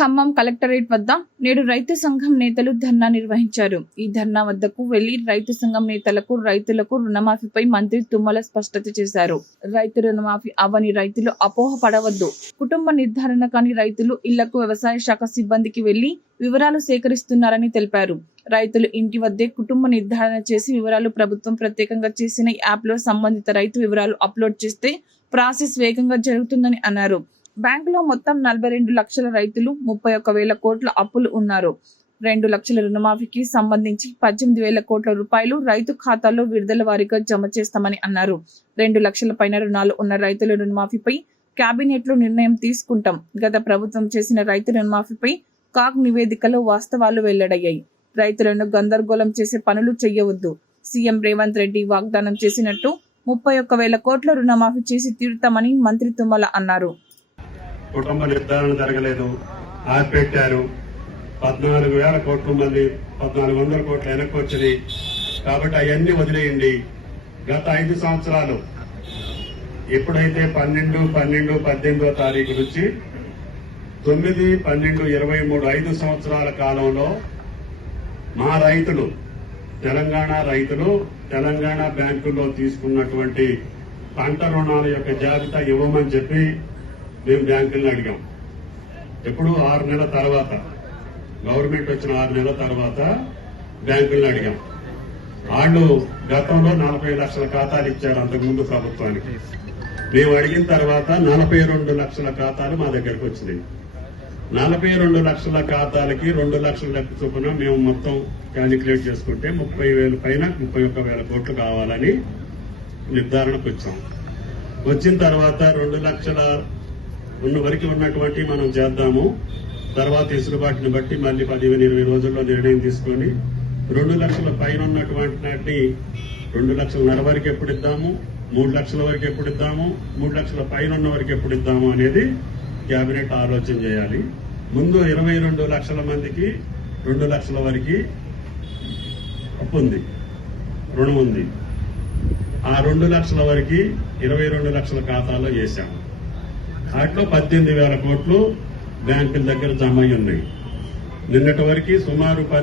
Khammam collectorate వద్ద నేడు రైతు సంఘం నేతలు ధర్నా నిర్వహించారు. ఈ ధర్నా వద్దకు వెళ్ళి రైతు సంఘం నేతలకు రైతులకు రుణమాఫీపై మంత్రి తుమ్మల స్పష్టత చేశారు. రైతు రుణమాఫీ అవని రైతులు అపోహ పడవద్దు. కుటుంబ నిర్ధారణ కాని రైతులు ఇళ్ళకు వ్యవసాయ శాఖ సిబ్బందికి వెళ్ళి వివరాలు సేకరిస్తున్నారని తెలిపారు. రైతులు ఇంటి వద్దే కుటుంబ నిర్ధారణ చేసి వివరాలు ప్రభుత్వం ప్రత్యేకంగా చేసిన యాప్లో సంబంధిత రైతు వివరాలు అప్లోడ్ చేస్తే ప్రాసెస్ వేగంగా జరుగుతుందని అన్నారు. బ్యాంకులో మొత్తం నలభై రెండు లక్షల రైతులు ముప్పై ఒక్క వేల కోట్ల అప్పులు ఉన్నారు. రెండు లక్షల రుణమాఫీకి సంబంధించి పద్దెనిమిది వేల కోట్ల రూపాయలు రైతు ఖాతాల్లో విడుదల వారీగా జమ చేస్తామని అన్నారు. రెండు లక్షల పైన రుణాలు ఉన్న రైతుల రుణమాఫీపై కేబినెట్లో నిర్ణయం తీసుకుంటాం. గత ప్రభుత్వం చేసిన రైతు రుణమాఫీపై కాగ్ నివేదికలో వాస్తవాలు వెల్లడయ్యాయి. రైతులను గందరగోళం చేసే పనులు చేయవద్దు సీఎం రేవంత్ రెడ్డి వాగ్దానం చేసినట్టు ముప్పై ఒక్క వేల కోట్ల రుణమాఫీ చేసి తీరుతామని మంత్రి తుమ్మల అన్నారు. కుటుంబ నిర్ధారణ జరగలేదు. ఆపిపెట్టారు పద్నాలుగు వేల కోట్ల మంది పద్నాలుగు వందల కోట్ల వెనక్కి వచ్చినాయి కాబట్టి అవన్నీ వదిలేయండి. గత ఐదు సంవత్సరాలు ఎప్పుడైతే పన్నెండు పన్నెండు పద్దెనిమిదో తారీఖు నుంచి తొమ్మిది పన్నెండు ఇరవై మూడు ఐదు సంవత్సరాల కాలంలో మా రైతులు తెలంగాణ రైతులు తెలంగాణ బ్యాంకుల్లో తీసుకున్నటువంటి పంట రుణాల యొక్క జాబితా ఇవ్వమని చెప్పి మేము బ్యాంకులను అడిగాం. ఎప్పుడు ఆరు నెలల తర్వాత గవర్నమెంట్ వచ్చిన ఆరు నెలల తర్వాత బ్యాంకులను అడిగాం. వాళ్ళు గతంలో నలభై లక్షల ఖాతాలు ఇచ్చారు అంతకుముందు ప్రభుత్వానికి. మేము అడిగిన తర్వాత నలభై రెండు లక్షల ఖాతాలు మా దగ్గరకు వచ్చినాయి. నలభై రెండు లక్షల ఖాతాలకి రెండు లక్షల చొప్పున మేము మొత్తం క్యాలిక్యులేట్ చేసుకుంటే ముప్పై వేల పైన ముప్పై ఒక్క వేల కోట్లు కావాలని నిర్ధారణకు వచ్చాం. వచ్చిన తర్వాత రెండు లక్షల ఉన్న వరకు ఉన్నటువంటి మనం చేద్దాము. తర్వాత ఇసులుబాటుని బట్టి మళ్ళీ పదిహేను ఇరవై రోజుల్లో నిర్ణయం తీసుకొని రెండు లక్షల పైన ఉన్నటువంటి రెండు లక్షలన్నర వరకు ఎప్పుడు ఇద్దాము మూడు లక్షల వరకు ఎప్పుడు ఇద్దాము మూడు లక్షల పైన ఉన్న వరకు ఎప్పుడు ఇద్దాము అనేది కేబినెట్ ఆలోచన చేయాలి. ముందు ఇరవై రెండు లక్షల మందికి రెండు లక్షల వరకు అప్పు ఉంది రుణం ఉంది. ఆ రెండు లక్షల వరకు ఇరవై రెండు లక్షల ఖాతాలో వేశాము వాటిలో పద్దెనిమిది వేల కోట్లు బ్యాంకుల దగ్గర జమ అయి ఉన్నాయి. నిన్నటి వరకు సుమారు పన్నెండు